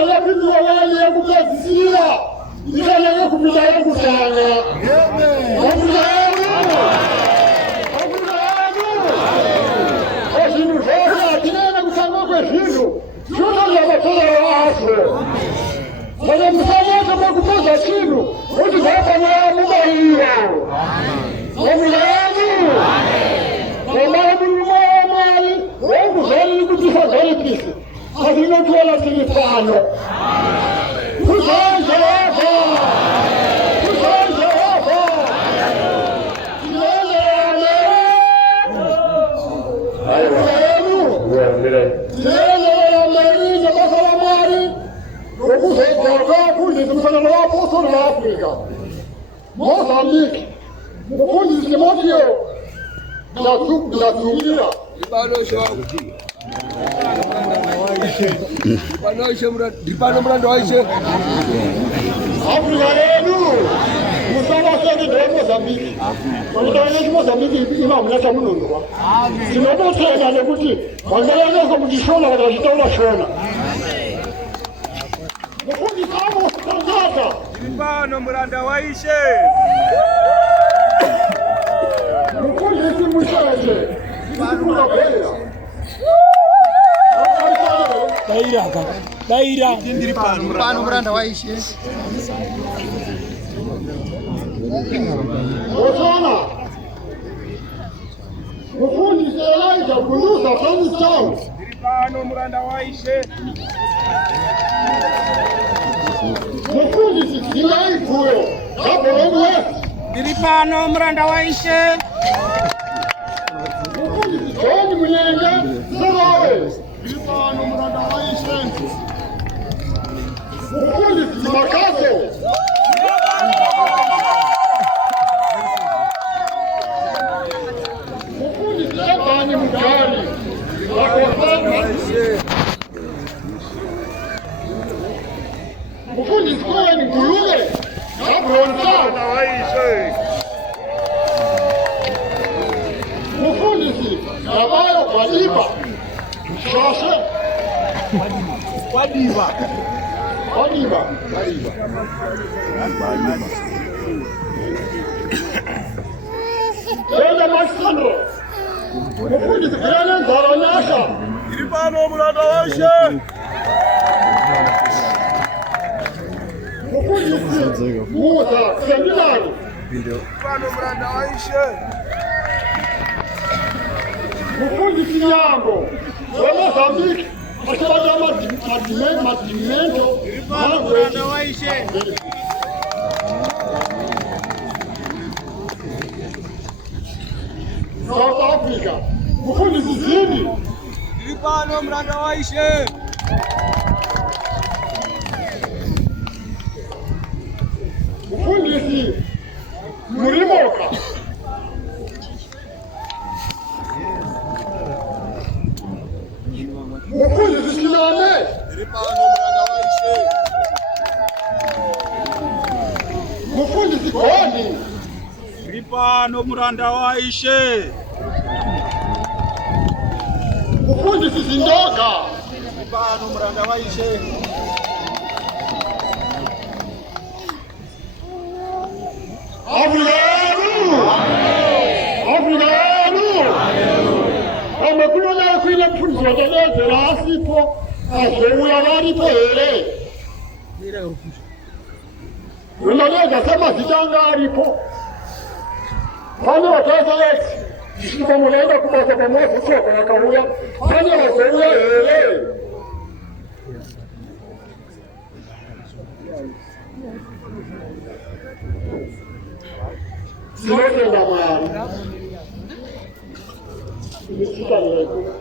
Ela vitu wale ya kukazia. Ila ya kupita ya kusanga. Moçambique, no fundo de Monteiro, na Tunguira. Dipano mrando waishe. África yenu, musaba sasa ndio Moçambique. Mtaweza Moçambique ina mnata mnono. Sinobo tena nekuti, wangalia kwa kujishona watajitoa shona. Mufundi kama kutangata. Dipano mrando waishe. Mufundi simu chache. Kuna bela. Daira. Dipano mrando waishe. Osana. Mufundi selaita kundusa tangu chao. Dipano mrando waishe. Mufundi silai kuyo. Hapo wewe. Dipano mrando waishe. Mufundi toni mwenyenga. Sawa. Dipano mrando waishe. Mufundi makazo. Mufundi tabani mkali. Mufundi kwa ni kuluge. Abronta waishe. Mufundi abayo kwaliba. Shoshe. Kwadiva. Kwaliba. Enda masando. Mufundi kana zaranasha. Dipano mrando waishe. Mufundi muza seminari. Dipano mrando waishe. Mufundi kinyango. Wala Mozambique. Ashabaja madimento. Dipano mrando waishe. South Africa. Mufundi zizini. Dipano mrando waishe. Mufundi murimoka. Mufundi zikilame. Dipano mrando waishe. Mufundi zikoni. Dipano mrando waishe. Mufundi zizindoka. Dipano mrando waishe. Amakulona kwile mfundi watenezela asipo. Asheula walipo hele. Unaweza sema zitanga alipo. Kwani wataza eti. Kama munaenda kubasa pamoja sio kwa kahuya. Kwani waseula hele. Siwezi nda mwari. Nisika niweku.